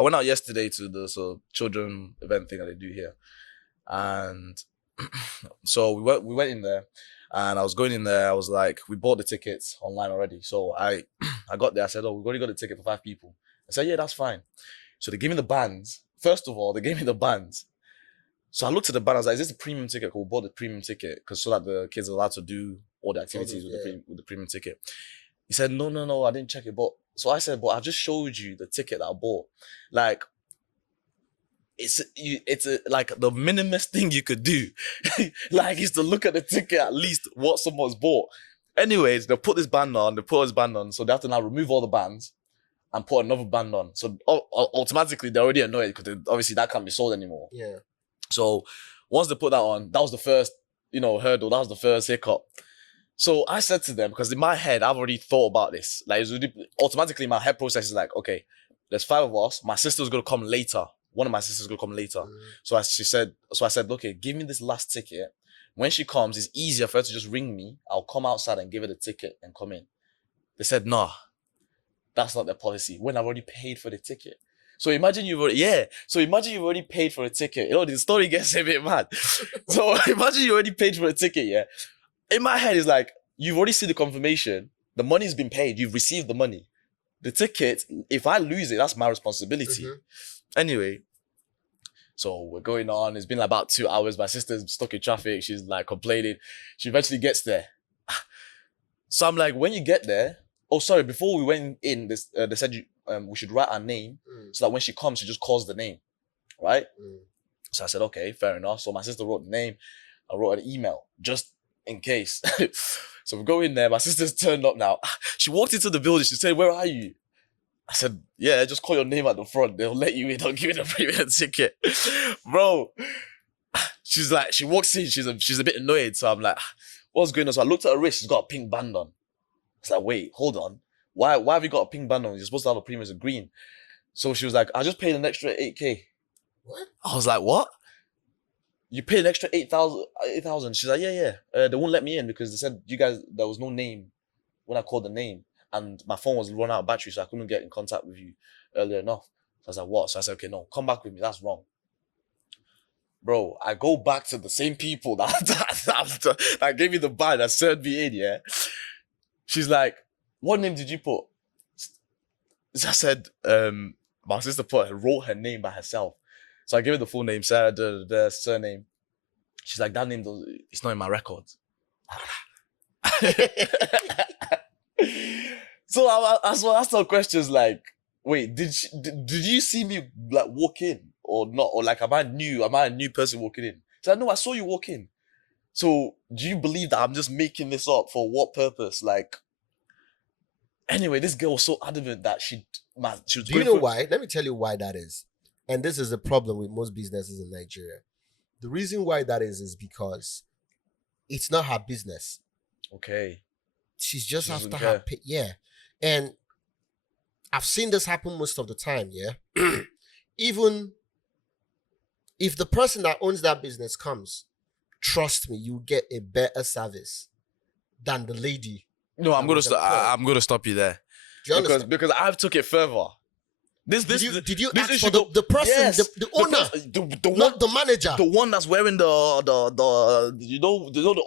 I went out yesterday to the children event thing that they do here, and so we went in there, and I was going in there. I was like, we bought the tickets online already. So I got there. I said, oh, we've already got the ticket for 5 people. I said, yeah, that's fine. So they gave me the bands. First of all, they gave me the bands. So I looked at the band. I was like, is this a premium ticket? We bought the premium ticket because so that the kids are allowed to do all the activities with the premium ticket. He said, no, I didn't check it. But so I said, but I just showed you the ticket that I bought. Like, it's like the minimum thing you could do, like, is to look at the ticket at least what someone's bought. Anyways, they put this band on. So they have to now remove all the bands and put another band on. So automatically they're already annoyed because obviously that can't be sold anymore. Yeah. So once they put that on, that was the first, hurdle. That was the first hiccup. So I said to them, because in my head, I've already thought about this. Like, automatically my head process is like, okay, there's 5 of us. My sister's going to come later. One of my sisters going to come later. So I said, okay, give me this last ticket. When she comes, it's easier for her to just ring me. I'll come outside and give her the ticket and come in. They said, nah, that's not their policy. When I've already paid for the ticket. So imagine you've already paid for a ticket. The story gets a bit mad. So imagine you already paid for a ticket, yeah? In my head, it's like, you've already seen the confirmation. The money's been paid. You've received the money. The ticket, if I lose it, that's my responsibility. Anyway, so we're going on. It's been like about 2 hours. My sister's stuck in traffic. She's like complaining. She eventually gets there. So I'm like, when you get there, before we went in, they said we should write our name so that when she comes, she just calls the name, right? So I said, okay, fair enough. So my sister wrote the name. I wrote an email just in case. So we go in there. My sister's turned up now. She walked into the building. She said, where are you? I said, yeah, just call your name at the front. They'll let you in. They'll give you the premium ticket. Bro, she's like, she walks in. She's a bit annoyed. So I'm like, what's going on? So I looked at her wrist. She's got a pink band on. It's like, wait, hold on. Why have you got a pink band on? You're supposed to have a premium as a green. So she was like, I just paid an extra 8K. What? I was like, what? You paid an extra 8,000. She's like, yeah. They won't let me in because they said there was no name when I called the name. And my phone was running out of battery, so I couldn't get in contact with you earlier enough. So I was like, what? So I said, okay, no, come back with me. That's wrong. Bro, I go back to the same people that gave me the band, that served me in, yeah? She's like, what name did you put? So I said, my sister wrote her name by herself. So I gave her the full name, Sarah, the surname. She's like, that name, it's not in my records. So I asked her questions like, wait, did you see me like walk in or not? Or like, am I a new person walking in? She's like, no, I saw you walk in. So do you believe that I'm just making this up? For what purpose? Like, anyway, this girl was so adamant that she was. Do you know why? Let me tell you why that is. And this is the problem with most businesses in Nigeria. The reason why that is because it's not her business. Okay. She's just after her pay. Yeah. And I've seen this happen most of the time, yeah? Even if the person that owns that business comes, trust me, you get a better service than the lady. No, I'm gonna stop you there. Do you understand? Because I've took it further. Did you ask for the person, yes, the owner, not the manager? The one that's wearing the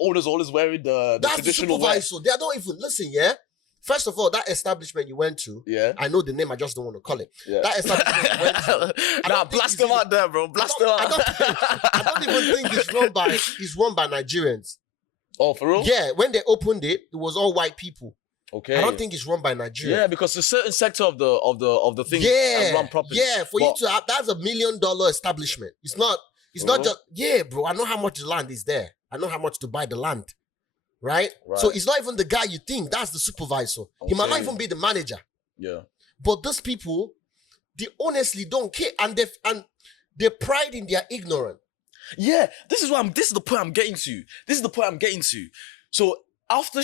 owners always wearing the that's traditional the supervisor. They don't even listen, yeah? First of all, that establishment you went to, yeah, I know the name, I just don't want to call it. Yeah. That establishment you went to. Nah, blast them out there, bro. Blast them out. I don't even think it's run by Nigerians. Oh, for real? Yeah, when they opened it, it was all white people. Okay. I don't think it's run by Nigeria. Yeah, because a certain sector of the thing is run properly. Yeah, you to have, that's $1 million establishment. It's not just, yeah, bro, I know how much the land is there. I know how much to buy the land. Right? So it's not even the guy you think, that's the supervisor. Okay. He might not even be the manager. Yeah. But those people, they honestly don't care, and they pride in their ignorance. Yeah, this is the point I'm getting to. So after I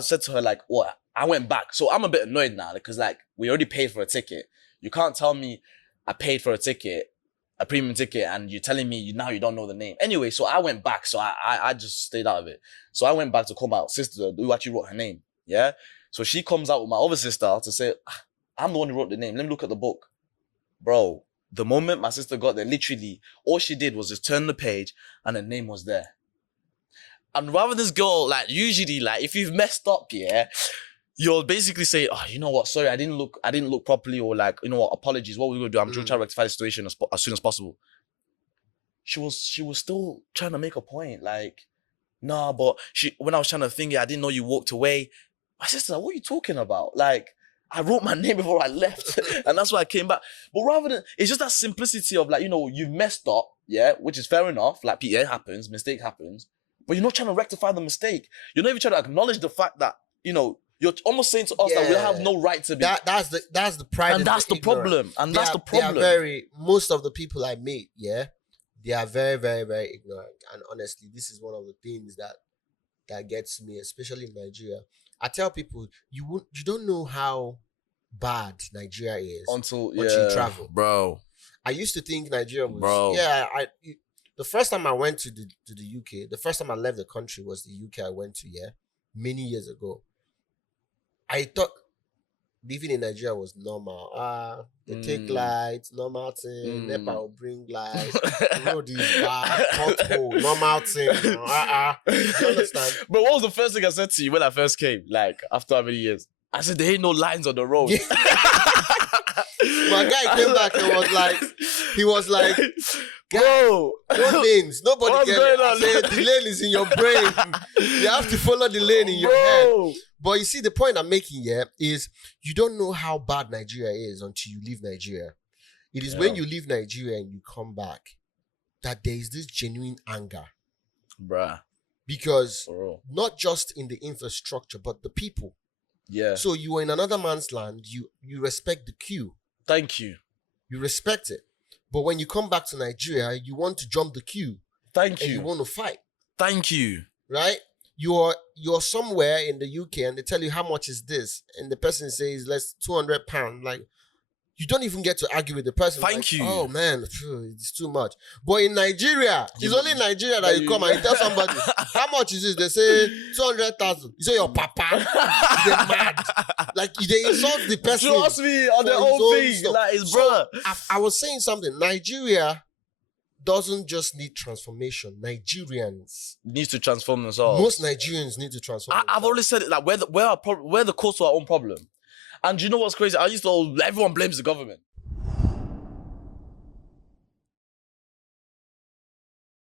said to her, like, what, I went back. So I'm a bit annoyed now because, like, we already paid for a ticket. You can't tell me I paid for a premium ticket, and you're telling me now you don't know the name. Anyway, so I went back. So I just stayed out of it. So I went back to call my sister who actually wrote her name. Yeah. So she comes out with my other sister to say, I'm the one who wrote the name. Let me look at the book. Bro, the moment my sister got there, literally, all she did was just turn the page and the name was there. And rather than this girl, like, usually, like, if you've messed up, yeah, you'll basically say, oh, you know what, sorry, I didn't look properly, or like, you know what, apologies, what we're gonna do, I'm trying to rectify the situation as soon as possible. She was still trying to make a point, like, nah, but when I was trying to think it, I didn't know you walked away. My sister's like, what are you talking about? Like, I wrote my name before I left, and that's why I came back. But rather than, it's just that simplicity of like, you know, you've messed up, yeah, which is fair enough. Like, yeah, it happens, mistake happens, but you're not trying to rectify the mistake. You're not even trying to acknowledge the fact that, you know, you're almost saying to us that we have no right to be. That's the pride, and that's the problem. And that's the problem. Most of the people I meet, yeah, they are very, very, very ignorant. And honestly, this is one of the things that gets me, especially in Nigeria. I tell people, you don't know how bad Nigeria is until you travel, bro. I used to think Nigeria was, bro. The first time I went to the UK, the first time I left the country was the UK I went to, many years ago. I thought living in Nigeria was normal. They take lights, normal thing. NEPA will bring lights. Road is bad, pothole, normal thing. You understand? But what was the first thing I said to you when I first came? Like, after how many years? I said, there ain't no lines on the road. My guy came back and he was like, bro, no lanes. Nobody gets it. I said, the lane is in your brain. You have to follow the lane in your head. But you see, the point I'm making here is you don't know how bad Nigeria is until you leave Nigeria. It is when you leave Nigeria and you come back that there is this genuine anger. Bruh. Because not just in the infrastructure, but the people. Yeah. So you are in another man's land, you respect the queue. Thank you. You respect it. But when you come back to Nigeria, you want to jump the queue. Thank you. And you want to fight. Thank you. Right? You're somewhere in the UK and they tell you how much is this, and the person says let's £200. Like, you don't even get to argue with the person. Thank you. Oh man, it's too much. But in Nigeria, it's only in Nigeria that you come and you tell somebody how much is this? They say 200,000. You say your papa. They're mad. Like, they insult the person. Trust me on the whole thing. Like, it's bruh. I was saying something. Nigeria doesn't just need transformation. Nigerians need to transform themselves. Most Nigerians need to transform. I've always said it, like, we're the cause to our own problem. And do you know what's crazy? Everyone blames the government.